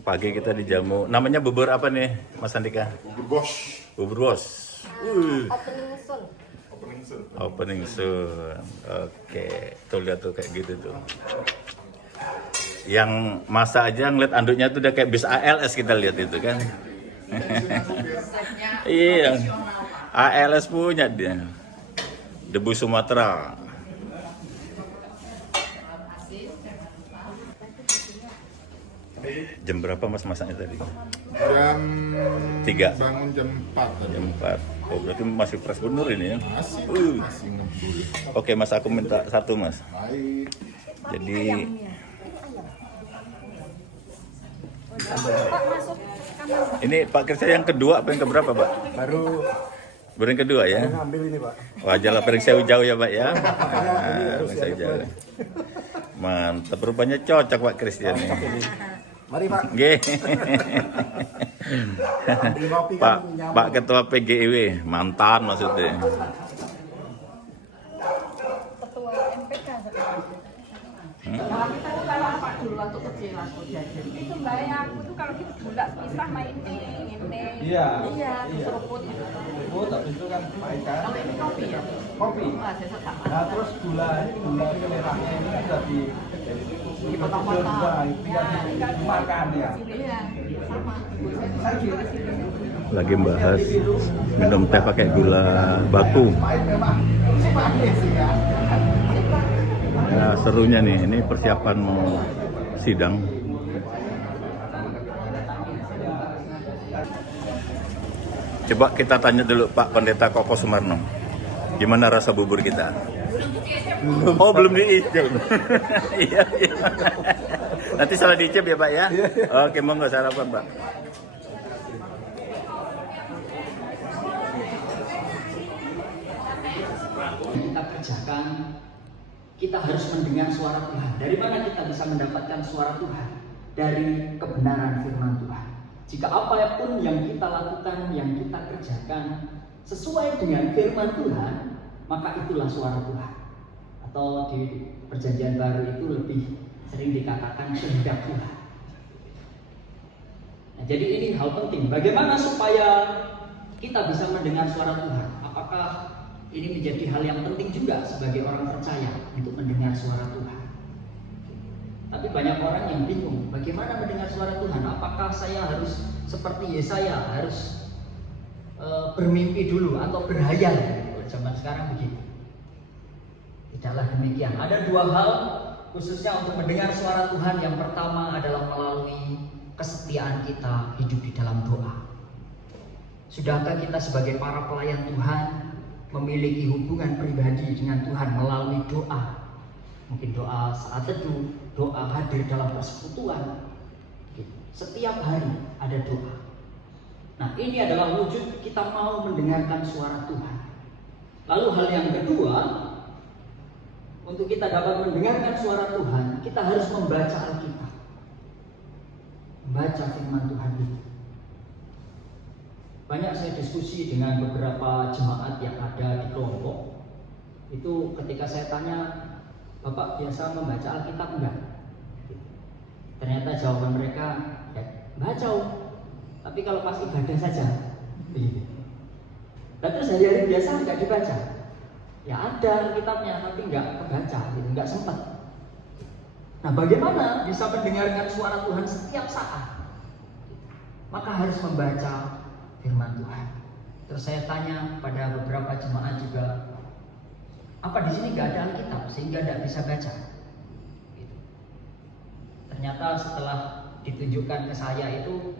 Pagi kita dijamu. Namanya bubur apa nih, Mas Andika? Bubur bos. Bubur bos. Opening soon. Opening soon. Oke, tuh lihat tuh kayak gitu tuh. Yang masak aja ngeliat anduknya tuh udah kayak bis ALS, kita lihat itu kan. Iya, ALS punya dia. Debu Sumatera. Jam berapa Mas masaknya tadi? Jam 3. Bangun jam 4 tadi. Jam 4. Oh, berarti masih fresh bener ini ya. Masih ngebul. Oke Mas, aku minta satu Mas. Baik. Jadi Pak masuk kamar. ini Pak Kirsa yang kedua apa yang keberapa Pak? Baru Baru yang kedua ya? ngambil ini Pak. Wajarlah piring sewu jauh ya Pak ya. Piring sewu jauh. Mantap, rupanya cocok Pak Christian ini. Mari Pak. Nggih. Ambil kopi Pak kan nyambung. Pak Ketua PGIW, mantan maksudnya. Ketua MPK sekarang. Kalau apa dulu waktu kecil aku jajan itu mbak ya, aku tuh kalau gitu bulat pisah main ini Iya. seruput Oh, tapi itu kan baik kan. kalau ini kopi ya Kopi. saya suka Nah, terus gula kelerangnya ini sudah dipotong-potong tinggal dimakan ya. iya sama Saya juga Lagi bahas minum teh pakai gula batu. pahit memang. Manis ya. Ya, serunya nih, ini persiapan mau sidang. Coba kita tanya dulu Pak Pendeta Koko Sumarno, gimana rasa bubur kita? Oh, belum diicip. Iya, iya. Nanti salah diicip ya Pak ya? Oke, monggo sarapan Pak. Kita kerjakan, kita harus mendengar suara Tuhan. Dari mana kita bisa mendapatkan suara Tuhan? Dari kebenaran firman Tuhan. Jika apapun yang kita lakukan, yang kita kerjakan sesuai dengan firman Tuhan, maka itulah suara Tuhan. Atau di Perjanjian Baru itu lebih sering dikatakan kehendak Tuhan. Nah, jadi ini hal penting. Bagaimana supaya kita bisa mendengar suara Tuhan? Apakah ini menjadi hal yang penting juga sebagai orang percaya untuk mendengar suara Tuhan? Tapi banyak orang yang bingung, bagaimana mendengar suara Tuhan? Apakah saya harus seperti Yesaya, harus bermimpi dulu atau berhayal? Zaman sekarang begitu. Tidaklah demikian. Ada dua hal khususnya untuk mendengar suara Tuhan. Yang pertama adalah melalui kesetiaan kita hidup di dalam doa. Sudahkah kita sebagai para pelayan Tuhan memiliki hubungan pribadi dengan Tuhan melalui doa? Mungkin doa saat teduh, doa hadir dalam persekutuan. Setiap hari ada doa. Nah, ini adalah wujud kita mau mendengarkan suara Tuhan. Lalu hal yang kedua, untuk kita dapat mendengarkan suara Tuhan, kita harus membaca Alkitab. Membaca firman Tuhan itu. Banyak saya diskusi dengan beberapa jemaat yang ada di kelompok. Itu ketika saya tanya, Bapak biasa membaca Alkitab enggak? Ternyata jawaban mereka, ya, baca. Tapi kalau pas ibadah saja. Lalu sehari-hari biasa enggak dibaca. Ya ada Alkitabnya, tapi enggak kebaca, enggak sempat. Nah, bagaimana bisa mendengarkan suara Tuhan setiap saat? Maka harus membaca firman Tuhan. Terus saya tanya pada beberapa jemaat juga, apa di sini nggak ada Alkitab sehingga tidak bisa baca? Gitu. Ternyata setelah ditunjukkan ke saya itu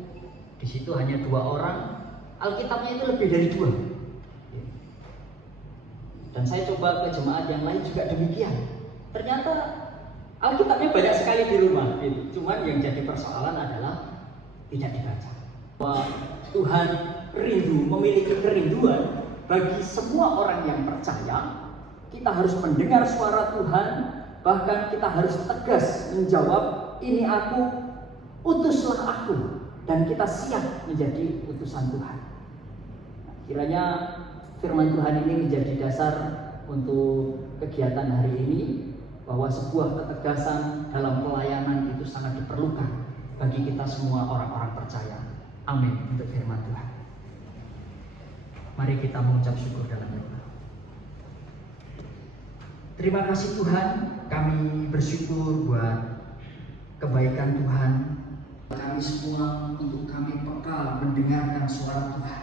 di situ hanya 2 orang, Alkitabnya itu lebih dari 2. Dan saya coba ke jemaat yang lain juga demikian. Ternyata Alkitabnya banyak sekali di rumah. Gitu. Cuman yang jadi persoalan adalah tidak dibaca. Bahwa Tuhan rindu, memiliki kerinduan bagi semua orang yang percaya. Kita harus mendengar suara Tuhan, bahkan kita harus tegas menjawab, ini aku, utuslah aku, dan kita siap menjadi utusan Tuhan. Kiranya firman Tuhan ini menjadi dasar untuk kegiatan hari ini, bahwa sebuah ketegasan dalam pelayanan itu sangat diperlukan bagi bagi kita semua orang-orang percaya. Amin untuk firman Tuhan. Mari kita mengucap syukur dalam doa. Terima kasih Tuhan, kami bersyukur buat kebaikan Tuhan. Kami semua untuk kami peka mendengarkan suara Tuhan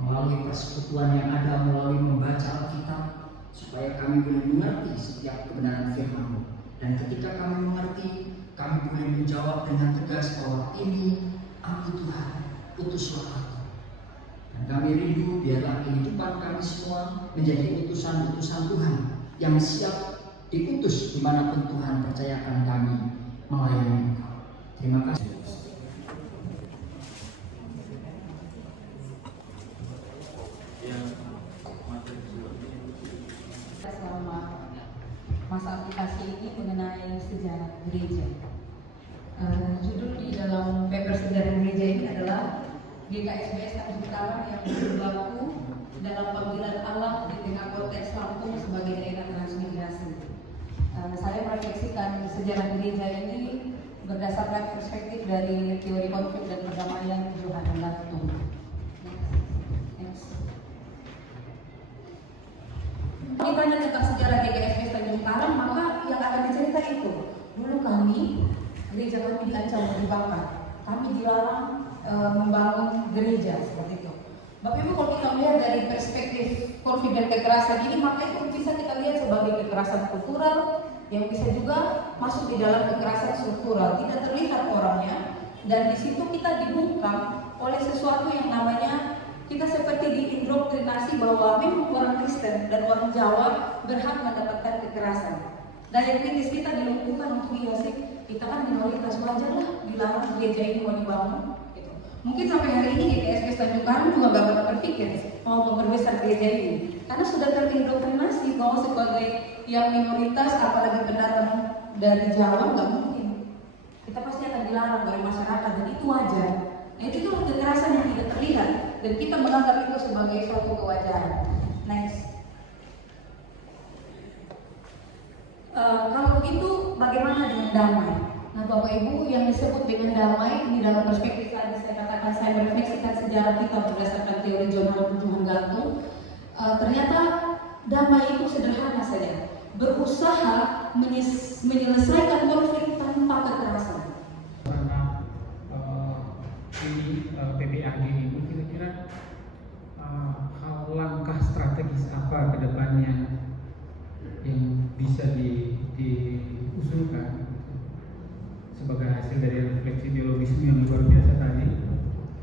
melalui persekutuan yang ada, melalui membaca Alkitab, supaya kami boleh mengerti setiap kebenaran firman-Mu. Dan ketika kami mengerti, kami boleh menjawab dengan tegas bahwa ini aku Tuhan, utuslah aku. Dan kami rindu biarlah kehidupan kami semua menjadi utusan-utusan Tuhan yang siap diutus dimanapun Tuhan percayakan kami melayani Engkau. Terima kasih. Selama masa aplikasi ini mengenai sejarah gereja. Judul di dalam paper sejarah gereja ini adalah GKSBS Tanjung Karang yang berlaku dalam panggilan Allah di tengah konteks Lampung sebagai daerah transmigrasi. Saya merefleksikan sejarah gereja ini berdasarkan perspektif dari teori konflik dan perdamaian Johannes Lampung. Kita tanya tentang sejarah GKSBS Tanjung Karang, maka yang akan dicerita itu dulu kami, gereja kami diancam dibakar, kami dilarang membangun gereja seperti itu. Bapak Ibu, kalau kita melihat dari perspektif konflik dan kekerasan ini, maka itu bisa kita lihat sebagai kekerasan kultural yang bisa juga masuk di dalam kekerasan struktural. Tidak terlihat orangnya, dan di situ kita dibungkam oleh sesuatu yang namanya kita seperti diindoktrinasi bahwa memang orang Kristen dan orang Jawa berhak mendapatkan kekerasan. Daya kritis kita dilumpuhkan untuk iya sih, kita kan minoritas, wajarlah dilarang gereja ini mau dibangun. Gitu. Mungkin sampai hari ini GKSBS Tanjung Karang juga gak pernah berpikir mau memperbesar gereja ini, karena sudah terindoktrinasi bahwa sebagai yang minoritas, apalagi pendatang dari Jawa, nggak mungkin. Kita pasti akan dilarang dari masyarakat, dan itu wajar. Nah, itu tuh kekerasan yang tidak terlihat, dan kita menganggap itu sebagai suatu kewajaran. Next. Kalau begitu, bagaimana dengan damai? Nah, Bapak Ibu, yang disebut dengan damai ini dalam perspektif tadi saya katakan, saya merefleksikan sejarah kita berdasarkan teori John Galtung. Ternyata damai itu sederhana saja, berusaha menyelesaikan konflik tanpa kekerasan. Karena ini PPAG ini kira-kira hal langkah strategis apa ke depannya yang bisa diusulkan sebagai hasil dari refleksi teologisme yang luar biasa tadi,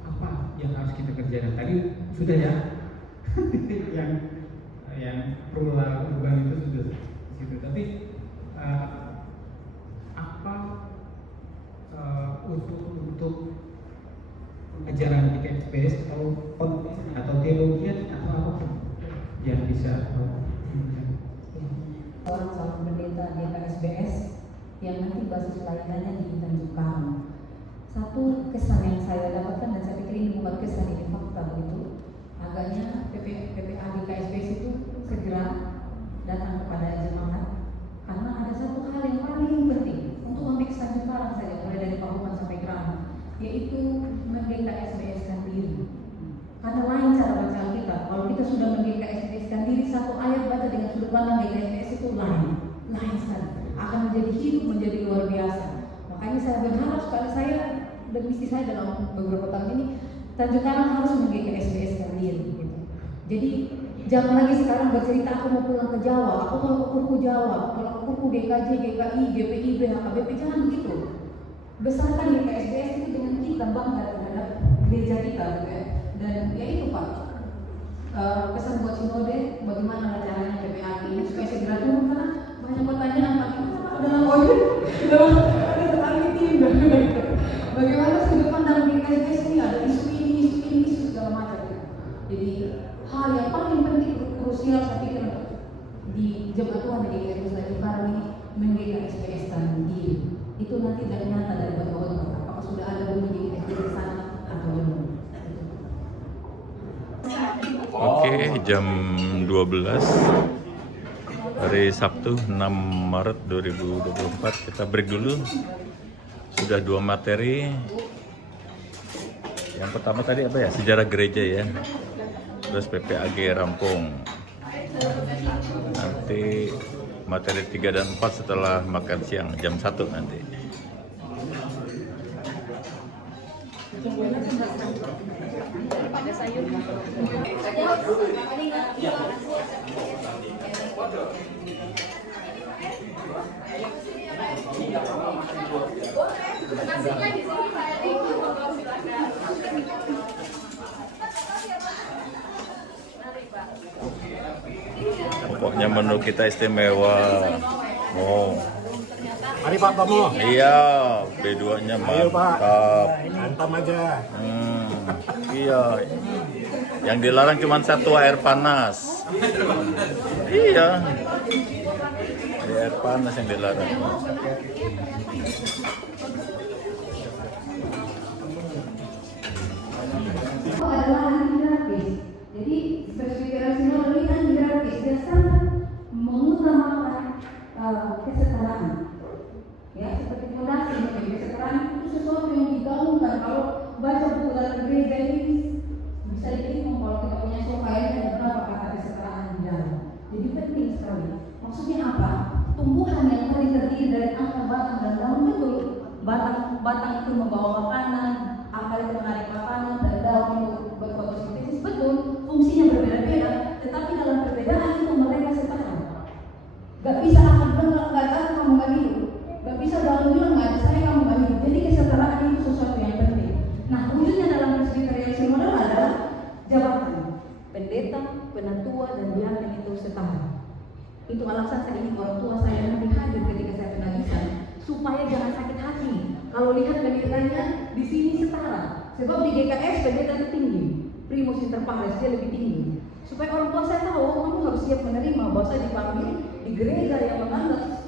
apa yang harus kita kerjakan? Tadi sudah ya, yang plural urban itu sudah gitu. Tapi apa untuk ajaran GKSBS atau teologi atau apapun yang bisa Seorang calon pendeta GKSBS yang nanti basis pelayanannya di Tanjung Karang. Satu kesan yang saya dapatkan, dan saya pikir ini bukan kesan, ini fakta begitu. Agaknya PPA GKSBS itu segera datang kepada jemaat, karena ada satu hal yang paling penting untuk memikir Tanjung Karang saja, mulai dari Pakuman sampai Kerang, yaitu meng-GKSBS-kan diri. Karena lain cara baca Alkitab. Kalau kita sudah meng-GKSBS-kan diri, satu ayat baca dengan sudut pandang GKSBS itu lain sekali, akan menjadi hidup, menjadi luar biasa. Makanya saya berharap sekali, saya dan misi saya dalam beberapa tahun ini, Tanjung Karang harus meng-GKSBS-kan diri gitu. Jadi jangan lagi sekarang bercerita aku mau pulang ke Jawa, aku mau ke Kurku Jawa, kalau ke Kurku GKJ, GKI, GPIB, HKBP, jangan begitu. Besarkan GKSBS itu dengan kita bangga terhadap gereja kita gitu ya. Dan ya itu Pak, pesan buat sinode, bagaimana caranya PPAG ini supaya segera turun, karena banyak pertanyaan Pak, kenapa dalam wajib dalam tim, bagaimana sudut pandang GKSBS ini, ada isu segala macam ya. Jadi hal yang paling penting, krusial saya pikir di jemaat Tuhan di GKSBS Tanjung Karang ini, meng-GKSBS-kan diri. Itu nanti dari nyata dari bawah, apakah sudah ada bunyi di GKSBS sana atau belum. Oke, jam 12 hari Sabtu 6 Maret 2024. Kita break dulu Sudah 2 materi. Yang pertama tadi apa ya? Sejarah gereja ya. Terus PPAG rampung. Nanti materi 3 dan 4 setelah makan siang jam 1 nanti. Pada sayur. Pokoknya menu kita istimewa. Oh. Mari Pak Tomo. Iya, B2-nya Ayo Pak. mantap. Hantam aja. Iya. Yang dilarang cuma satu, air panas. Iya. Air panas yang dilarang. Itu adalah anti gratis. Jadi perspektif sinode ini anti gratis dan sangat mengutamakan kesetaraan. Ya, seperti fondasi kesetaraan itu sesuatu yang digaungkan. Kalau baca buku dalam gereja ini bisa dihitung kalau kita punya sofa ini ada berapa kata kesetaraan di dalam. Jadi penting sekali. Maksudnya apa? Tumbuhan yang terdiri dari akar, batang dan daun betul. Batang itu membawa makanan, akar itu menarik makanan, dan daun itu berfotosintesis betul. Fungsinya berbeda-beda, tetapi dalam perbedaan itu mereka setara. Gak bisa akar bilang gak ada kamu gak hidup. Gak bisa daun bilang gak ada saya kamu gak hidup. Jadi kesetaraan itu sesuatu yang penting. Nah, wujudnya dalam presbyterian sinodal adalah jabatan pendeta, penatua, dan diaken itu setara. Itu alasan saya ingin orang tua saya nanti hadir ketika saya penagihan, supaya jangan sakit hati. Kalau lihat pendetanya di sini setara, sebab di GKS pendeta itu tinggi, primus inter pares dia lebih tinggi. Supaya orang tua saya tahu, kamu harus siap menerima bahwa saya dipanggil di gereja yang menganggap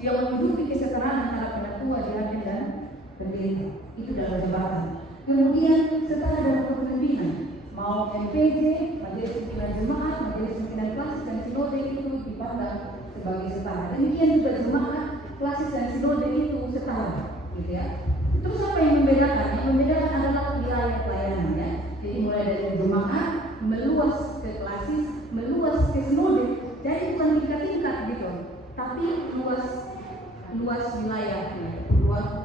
yang menduduki kesetaraan antara penatua, diaken dan pendeta. Itu dalam jabatan. Kemudian setara dalam kepemimpinan, mau MPJ, majelis pimpinan jemaat, majelis pimpinan klasis dan sinode itu dipandang sebagai setara. Demikian juga jemaat, klasis dan sinode itu setara, gitu ya. Terus apa yang membedakan? Yang membedakan adalah wilayah pelayanannya. Jadi mulai dari jemaat meluas ke klasis, meluas ke sinode. Jadi bukan tingkat-tingkat gitu, tapi luas wilayah,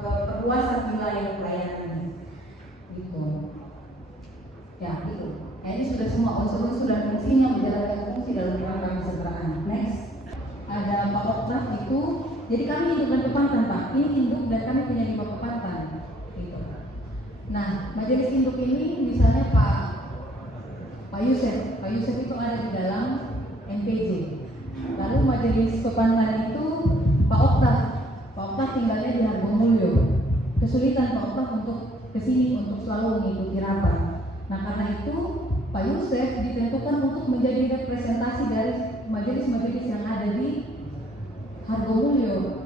perluasan wilayah pelayanan, gitu. Ya, itu. Nah, ini sudah semua unsur-unsur dan fungsinya menjalankan fungsi dalam rangka kesetaraan. Next, ada Pak Oktav itu. Jadi kami induk dan pepantang Pak. Ini induk dan kami punya 5 pepantang. Gitu. Nah, majelis induk ini misalnya Pak Yusef. Pak Yusef itu ada di dalam MPJ. Lalu majelis pepantang itu Pak Oktav. Pak Oktav tinggalnya di Hargomulyo. Kesulitan Pak Oktav untuk kesini untuk selalu mengikuti rapat. Nah, karena itu Pak Yusef ditentukan untuk menjadi representasi dari majelis-majelis yang ada di Hargomulyo.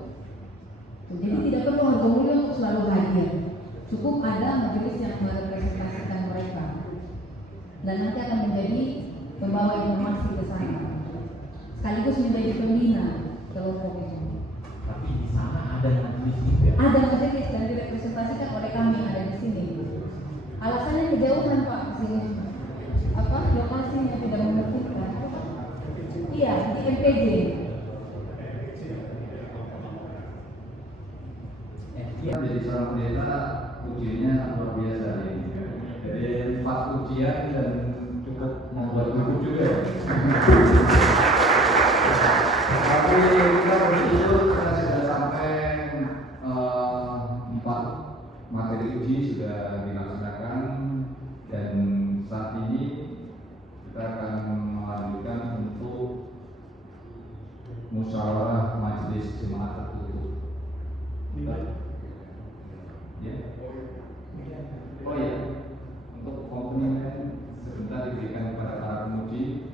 Jadi tidak perlu Hargomulyo untuk selalu hadir. Cukup ada majelis yang merepresentasikan mereka. Dan nanti akan menjadi pembawa informasi ke sana. Sekaligus menjadi pembina kelompok itu. Tapi di sana ada majelis juga. Ada majelis yang direpresentasikan oleh kami ada di sini. Alasannya kejauhan Pak sini. Apa? Lokasinya tidak memungkinkan. Iya, di MPJ. Jadi seorang pendeta ujiannya sangat luar biasa ini. Jadi 4 ujian dan cukup membuat gugup juga. Tapi kita bersyukur kita sudah sampai 4 materi uji sudah dilaksanakan dan saat ini kita akan melanjutkan untuk musyawarah majelis jemaat tertutup. Ya. Oh ya, untuk komponen sebentar diberikan kepada para penguji.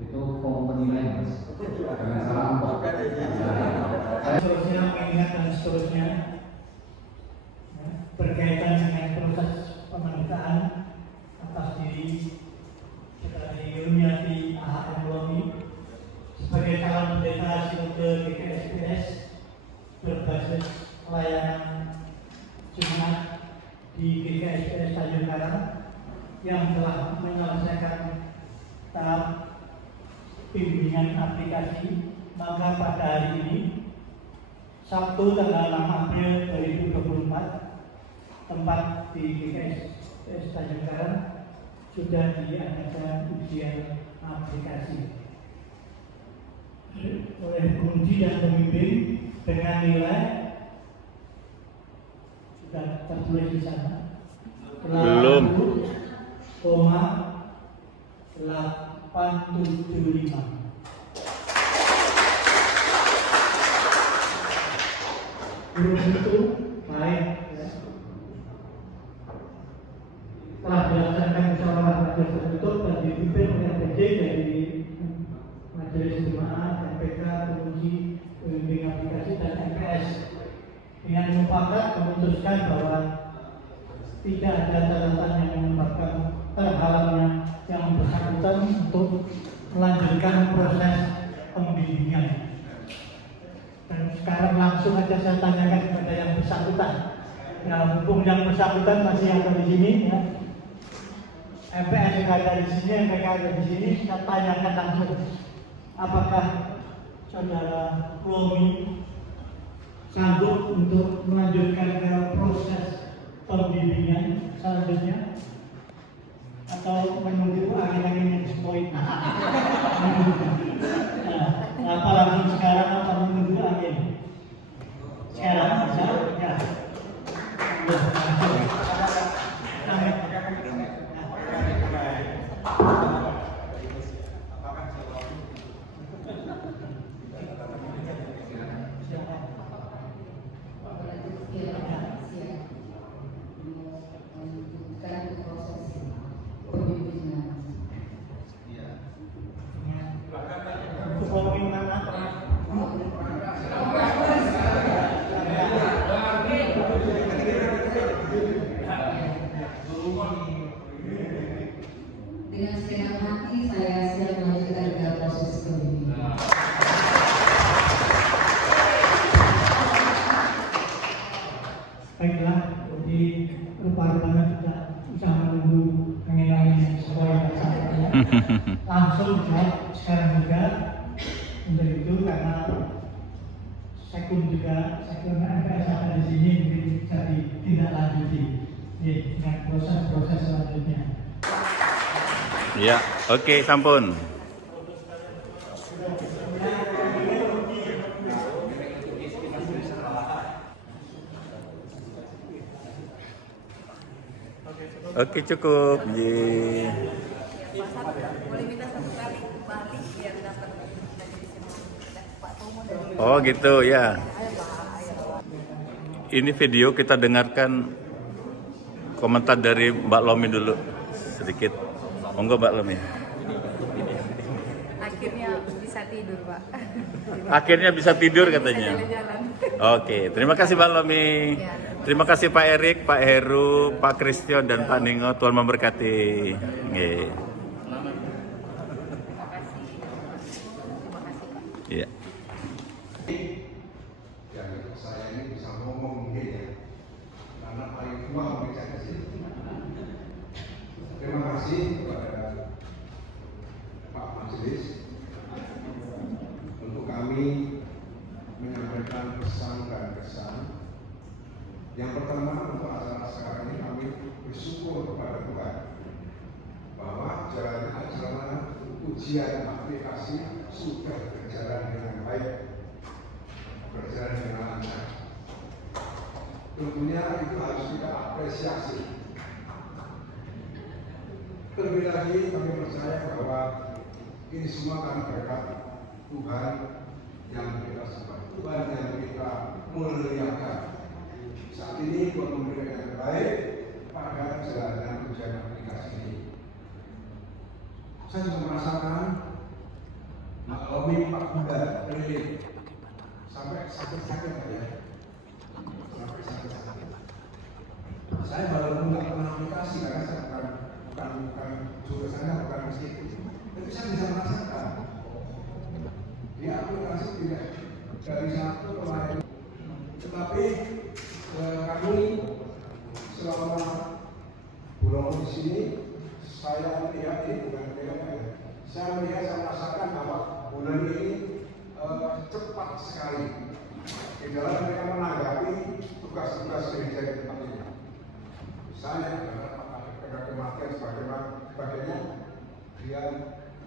Itu komponen mas, jangan salah amplop. Seterusnya mengingat dan seterusnya berkaitan dengan proses pemeriksaan atas diri Saudara Yuniati AHM Lomi sebagai calon pendeta sinode GKSBS berbasis layanan Jumat di GKSPS Tanjung Karang yang telah menyelesaikan tahap bimbingan aplikasi. Maka pada hari ini Sabtu tanggal 6 April 2024 tempat di GKSPS Tanjung Karang sudah diadakan ujian aplikasi oleh penguji dan pembimbing dengan nilai sudah tertulis di sana Belum. 875. Belum itu baik ya. Telah dilaksanakan musyawarah majelis tertutup dan dipimpin oleh PJ dari Majelis Jemaah, MPK, penguji, pembimbing aplikasi dan MPS dengan mufakat memutuskan bahwa tidak ada catatan yang menyebabkan terhalangnya yang bersangkutan untuk melanjutkan proses pembimbingan. Dan sekarang langsung aja saya tanyakan kepada yang bersangkutan. Nah, mumpung yang bersangkutan masih ada di sini, ya. MPS juga ada di sini, MPK ada di sini. Saya tanyakan langsung, apakah saudara Lomi sanggup untuk melanjutkan ke proses pembimbingan selanjutnya, atau menunggu angin-angin yang sepoin? Nah, apa langsung sekarang atau menunggu angin? Sekarang bisa? Ya. Dengan segenap hati saya siap melanjutkan ke proses pembimbingan. Baiklah, jadi rupa-rupanya tidak usah menunggu angin-angin sekolah saatnya. Langsung jawab sekarang juga. Untuk itu karena sekun MPS ada di sini mungkin bisa ditindaklanjuti dengan proses-proses selanjutnya. Ya, oke, sampun. Oke, cukup. Ye. Boleh minta satu kali balik biar dapat dari Pak Tomo dari Oh, gitu ya. Ini video kita dengarkan komentar dari Mbak Lomi dulu sedikit. Monggo Mbak Lomi. akhirnya bisa tidur, Pak. Akhirnya bisa tidur katanya. Bisa jalan-jalan. Oke, terima kasih Mbak Lomi. Ya. Terima kasih Pak Erik, Pak Heru, Pak Kristion dan Pak Ningo. Tuhan memberkati. Nggih. Terima kasih. Terima kasih, Pak. Iya. Yang saya ini bisa ngomong mungkin ya, karena paling tua mungkin saya di sini. Terima kasih kepada Pak Majelis untuk kami menyampaikan pesan dan kesan. Yang pertama, untuk acara sekarang ini kami bersyukur kepada Tuhan bahwa jalan acara ujian aplikasi sudah berjalan dengan baik, berjalan dengan lancar. Tentunya itu harus kita apresiasi. Terlebih lagi kami percaya bahwa ini semua karena berkat Tuhan yang kita sembah, Tuhan yang kita muliakan. Saat ini Tuhan memberikan yang terbaik pada jalannya ujian aplikasi ini. Saya juga merasakan Pak Lomi, Pak Bunda, keliling sampai sakit-sakit ya, sampai sakit-sakit. Saya baru nggak pernah aplikasi karena saya bukan jurusannya, bukan mesin. Tapi saya bisa merasakan di aplikasi tidak dari satu ke lain Tetapi kami selama bulan di sini, saya melihat ini bukan beda. Saya melihat, saya merasakan bahwa bulan ini cepat sekali di dalam mereka menanggapi tugas-tugas gereja di tempat ini. Misalnya, ada kematian sebagainya, dia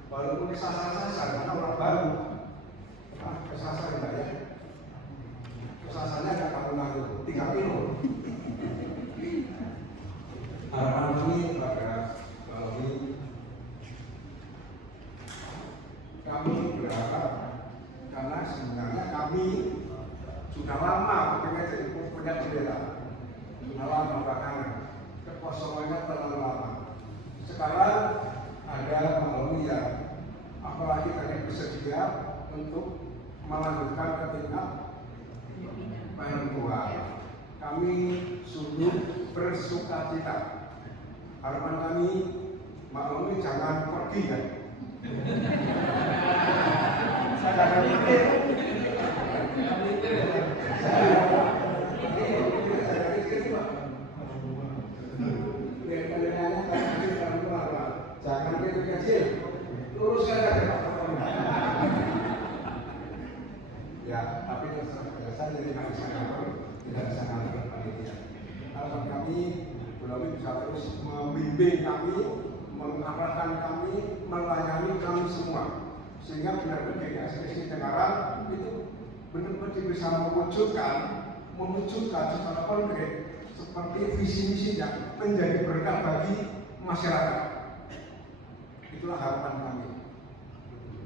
walaupun kesasar-sasar, karena orang baru, kesasar tidak ya? Kesasarnya nggak kamu 3 kilo. Harapan kami pada kami berharap, karena sebenarnya kami sudah lama kepengen jadi punya bendera, sudah lama belakangan, kekosongannya terlalu lama. Sekarang ada melalui yang apalagi kalian bersedia untuk melanjutkan ke tingkat penentuan. Kami sungguh bersukacita. Harapan kami, maklumi jangan pergi ya. Saya jangan kecil, luruskan aja. Ya, tapi saya jadi tidak bisa ngantar panitia. Harapan kami, Bulawi bisa terus membimbing kami, mengarahkan kami, melayani kami semua, sehingga benar-benar GKSSI Tenggarang itu benar-benar bisa mewujudkan secara konkret seperti visi misinya menjadi berkah bagi masyarakat. Itulah harapan kami.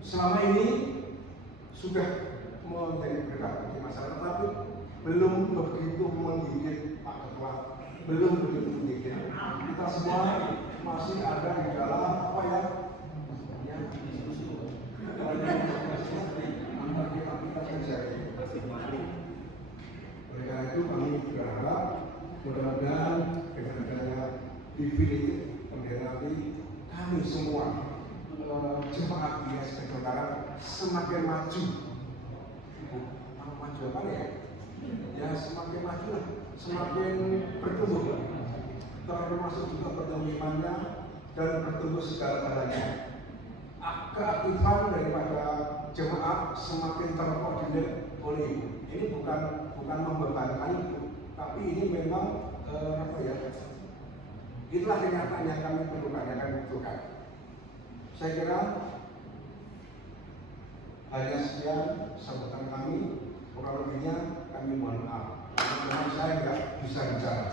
Selama ini sudah menjadi berkah bagi masyarakat, tapi belum begitu menggigit Pak Ketua, belum begitu menggigit. Kita semua masih ada di dalam apa ya? Antar kita terjadi. Oleh karena itu kami berharap mudah-mudahan dengan adanya dipilih bendera kami semua jemaat GKSP Tenggarang semakin maju. Maju apa ya? Ya semakin maju lah, semakin bertumbuh. Termasuk juga pertumbuhannya dan bertumbuh segala-galanya. Keaktifan daripada jemaat semakin terkoordinir oleh Ibu. Ini bukan membebankan Ibu, tapi ini memang apa ya? Itulah kenyataan yang kami perlukan, yang kami butuhkan. Saya kira hanya sekian sambutan kami. Kurang lebihnya kami mohon maaf. Karena saya tidak bisa bicara.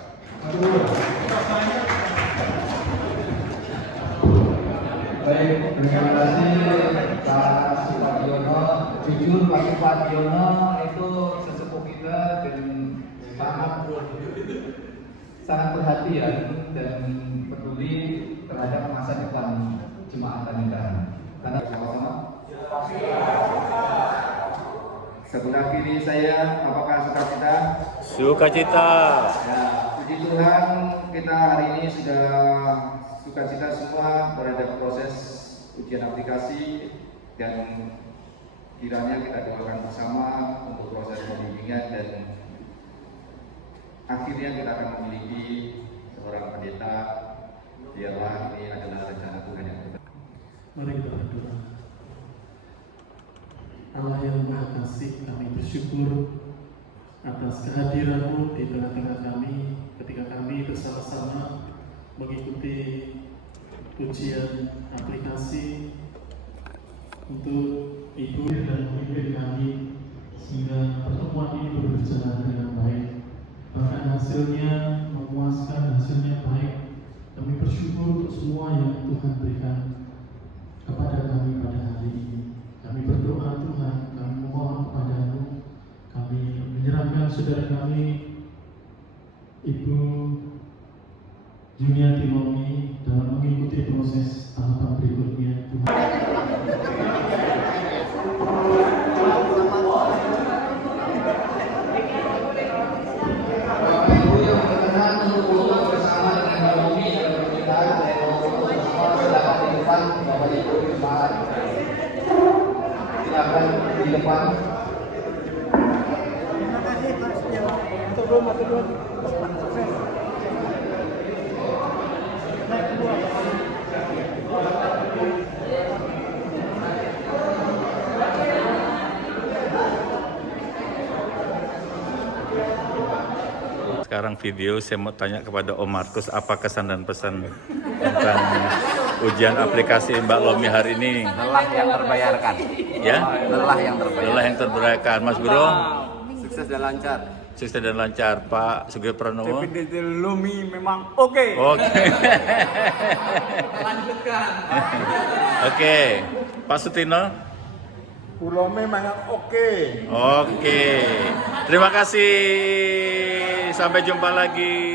Baik, terima kasih Pak Supadiono. Jujur Pak Supadiono itu sesepuh kita dan sangat perhatian dan peduli terhadap masa depan jemaat Tenggarang. Karena sama-sama. Sebelah kiri saya, apakah sukacita? Sukacita. Ya, puji Tuhan kita hari ini sudah sukacita semua terhadap proses ujian aplikasi dan kiranya kita doakan bersama untuk proses pembimbingan dan akhirnya kita akan memiliki seorang pendeta. Biarlah ini adalah rencana Tuhan yang terbaik. Mari kita berdoa. Allah yang Maha Kasih, kami bersyukur atas kehadiran-Mu di tengah-tengah kami ketika kami bersama-sama mengikuti ujian aplikasi untuk Ibu dan memimpin kami sehingga pertemuan ini berjalan dengan baik. Bahkan hasilnya memuaskan, hasilnya baik. Kami bersyukur untuk semua yang Tuhan berikan kepada kami pada hari ini. Kami berdoa Tuhan, kami memohon kepada-Mu, kami menyerahkan saudara kami Ibu Juniati Mauni dalam mengikuti proses tahapan berikutnya. Bapak Ibu yang berkenan untuk foto bersama dengan Naomi dan kita bersama dapat di depan Bapak Ibu jemaat. Silakan di depan. Terima kasih Pak Setiawan. belum atau 2 sukses. Naik kedua. Sekarang video saya mau tanya kepada Om Markus apa kesan dan pesan tentang ujian aplikasi Mbak Lomi hari ini. Lelah yang terbayarkan. Ya? Lelah yang terbayarkan. Lelah yang terbayarkan. Mas Bro, Sukses dan lancar. sukses dan lancar. Pak Sugio Pranowo. CPND Lomi memang oke. Oke. Lanjutkan. Oke. Pak Sutino. Pulau memang oke. Oke. Terima kasih. Sampai jumpa lagi.